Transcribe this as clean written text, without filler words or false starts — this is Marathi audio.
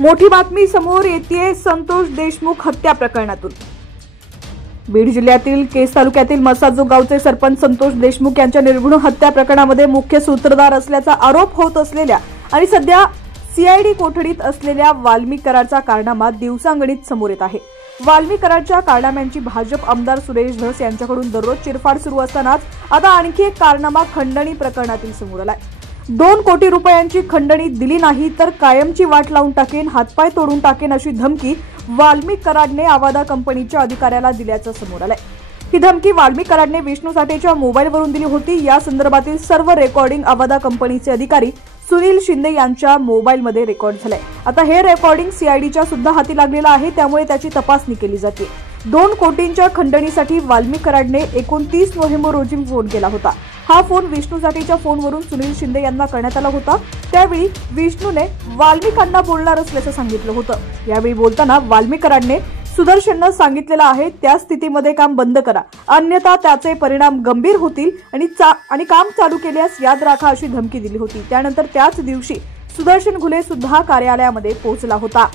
मोठी बातमी समोर येते संतोष देशमुख हत्या प्रकरणातून। बीड जिल्ह्यातील केस तालुक्यातील मसाजो गावचे सरपंच संतोष देशमुख यांच्या निर्घृण हत्या प्रकरणामध्ये मुख्य सूत्रधार असल्याचा आरोप होत असलेल्या आणि सध्या सीआयडी कोठडीत असलेल्या वाल्मिक कराडचा कारनामा दिवसांगणिक समोर येत आहे। वाल्मिक कराडच्या कारनाम्यांची भाजप आमदार सुरेश धस यांच्याकडून दररोज चिरफाड सुरू असतानाच आता आणखी एक कारनामा खंडणी प्रकरणातील समोर आलाय। 2 कोटी रुपयांची खंडणी दिली नाही तर कायमची वाट लावून टाकेन, हातपाय तोडून टाकेन अशी धमकी वाल्मिक कराडने आवादा कंपनीच्या अधिकाऱ्याला दिल्याचं समोर आलंय। ही धमकी वाल्मिक कराडने विष्णू साठेच्या मोबाईलवरून दिली होती। या संदर्भातील सर्व रेकॉर्डिंग आवादा कंपनीचे अधिकारी सुनील शिंदे यांच्या मोबाईलमध्ये रेकॉर्ड झालंय। आता हे रेकॉर्डिंग सीआयडीच्या सुद्धा हाती लागलेलं आहे, त्यामुळे त्याची तपासणी केली जाते। 2 कोटींच्या खंडणीसाठी वाल्मिक कराडने 29 नोव्हेंबर रोजी फोन केला होता। हा फोन विष्णू साठेच्या फोनवरून सुनील शिंदे यांना करण्यात आला होता। त्यावेळी विष्णूने वाल्मिकांना बोलणार असल्याचं सांगितलं होतं। यावेळी बोलताना वाल्मिक कराडने सुदर्शननं सांगितलेलं आहे त्या स्थितीमध्ये काम बंद करा, अन्यथा त्याचे परिणाम गंभीर होतील आणि काम चालू केल्यास याद राखा अशी धमकी दिली होती। त्यानंतर त्याच दिवशी सुदर्शन घुले सुद्धा कार्यालयामध्ये पोहोचला होता।